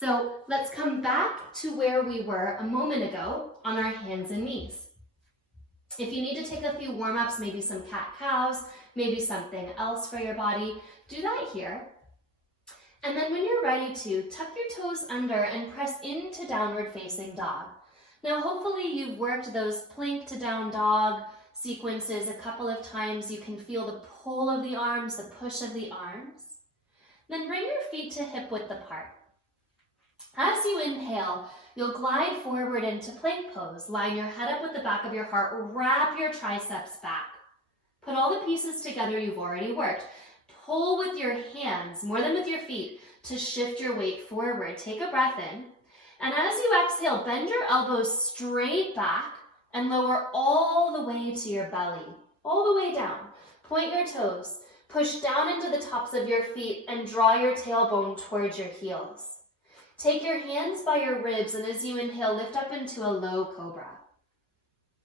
So let's come back to where we were a moment ago on our hands and knees. If you need to take a few warm-ups, maybe some cat-cows, maybe something else for your body, do that here. And then when you're ready to, tuck your toes under and press into downward facing dog. Now hopefully you've worked those plank to down dog sequences a couple of times. You can feel the pull of the arms, the push of the arms. Then bring your feet to hip width apart. As you inhale, you'll glide forward into plank pose. Line your head up with the back of your heart. Wrap your triceps back. Put all the pieces together you've already worked. Pull with your hands, more than with your feet, to shift your weight forward. Take a breath in. And as you exhale, bend your elbows straight back and lower all the way to your belly, all the way down. Point your toes. Push down into the tops of your feet and draw your tailbone towards your heels. Take your hands by your ribs, and as you inhale, lift up into a low cobra.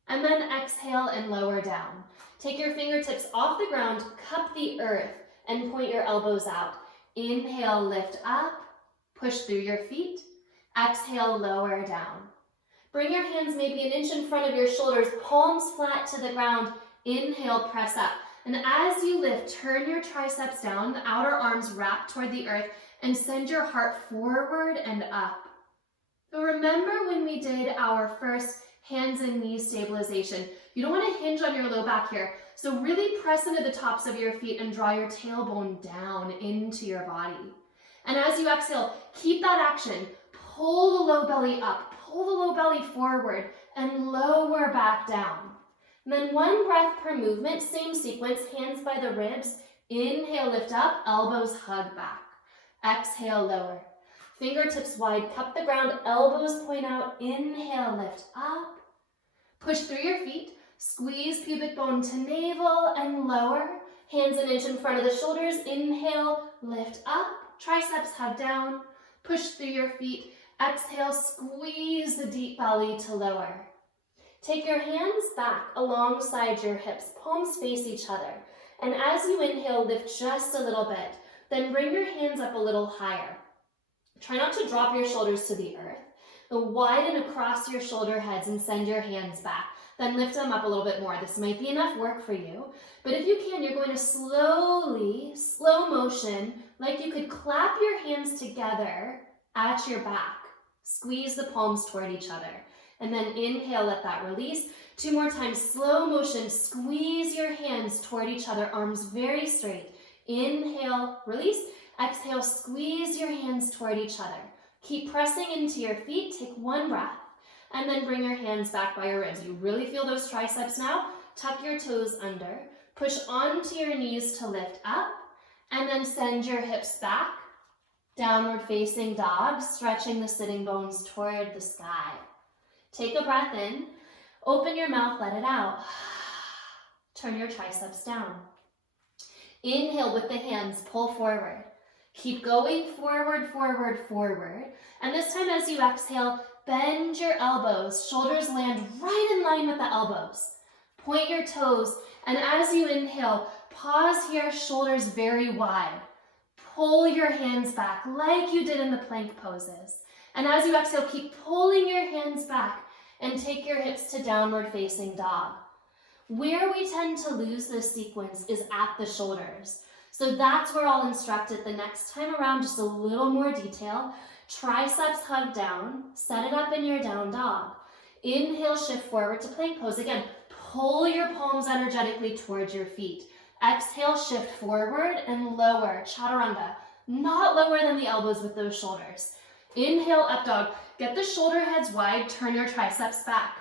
And then exhale and lower down. Take your fingertips off the ground, cup the earth, and point your elbows out. Inhale, lift up, push through your feet. Exhale, lower down. Bring your hands maybe an inch in front of your shoulders, palms flat to the ground. Inhale, press up. And as you lift, turn your triceps down, the outer arms wrap toward the earth, and send your heart forward and up. So remember when we did our first hands and knees stabilization, you don't want to hinge on your low back here. So really press into the tops of your feet and draw your tailbone down into your body. And as you exhale, keep that action. Pull the low belly up, pull the low belly forward, and lower back down. And then one breath per movement, same sequence, hands by the ribs. Inhale, lift up, elbows hug back. Exhale, lower. Fingertips wide, cup the ground, elbows point out. Inhale, lift up. Push through your feet, squeeze pubic bone to navel and lower. Hands an inch in front of the shoulders. Inhale, lift up, triceps hug down. Push through your feet. Exhale, squeeze the deep belly to lower. Take your hands back alongside your hips, palms face each other. And as you inhale, lift just a little bit. Then bring your hands up a little higher. Try not to drop your shoulders to the earth. Widen across your shoulder heads and send your hands back. Then lift them up a little bit more. This might be enough work for you. But if you can, you're going to slowly, slow motion, like you could clap your hands together at your back. Squeeze the palms toward each other. And then inhale, let that release. 2 more times, slow motion, squeeze your hands toward each other, arms very straight. Inhale, release. Exhale, squeeze your hands toward each other. Keep pressing into your feet. Take 1 breath. And then bring your hands back by your ribs. You really feel those triceps now. Tuck your toes under. Push onto your knees to lift up. And then send your hips back. Downward facing dog, stretching the sitting bones toward the sky. Take a breath in. Open your mouth, let it out. Turn your triceps down. Inhale with the hands, pull forward. Keep going forward, forward, forward. And this time as you exhale, bend your elbows. Shoulders land right in line with the elbows. Point your toes. And as you inhale, pause here, shoulders very wide. Pull your hands back like you did in the plank poses. And as you exhale, keep pulling your hands back and take your hips to downward facing dog. Where we tend to lose this sequence is at the shoulders. So that's where I'll instruct it the next time around, just a little more detail. Triceps hug down, set it up in your down dog. Inhale, shift forward to plank pose. Again, pull your palms energetically towards your feet. Exhale, shift forward and lower, chaturanga. Not lower than the elbows with those shoulders. Inhale, up dog. Get the shoulder heads wide, turn your triceps back.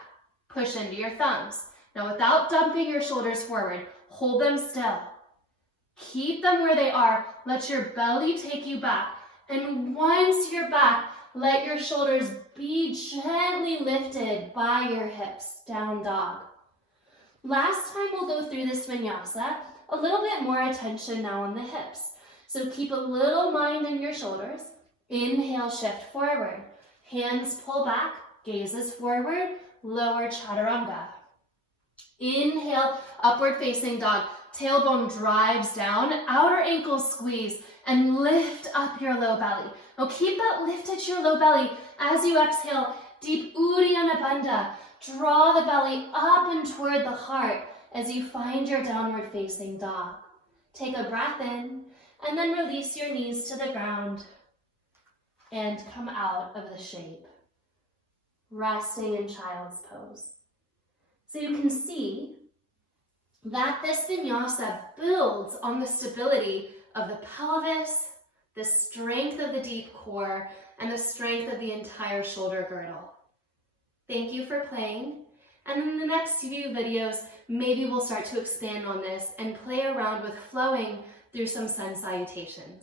Push into your thumbs. Now without dumping your shoulders forward, hold them still. Keep them where they are. Let your belly take you back. And once you're back, let your shoulders be gently lifted by your hips, down dog. Last time we'll go through this vinyasa, a little bit more attention now on the hips. So keep a little mind in your shoulders. Inhale, shift forward. Hands pull back, gazes forward, lower chaturanga. Inhale, upward facing dog. Tailbone drives down, outer ankle squeeze, and lift up your low belly. Oh, keep that lifted to your low belly. As you exhale, deep Uddiyana Bandha. Draw the belly up and toward the heart as you find your downward facing dog. Take a breath in and then release your knees to the ground and come out of the shape, resting in child's pose. So you can see that this vinyasa builds on the stability of the pelvis, the strength of the deep core, and the strength of the entire shoulder girdle. Thank you for playing. And in the next few videos, maybe we'll start to expand on this and play around with flowing through some sun salutations.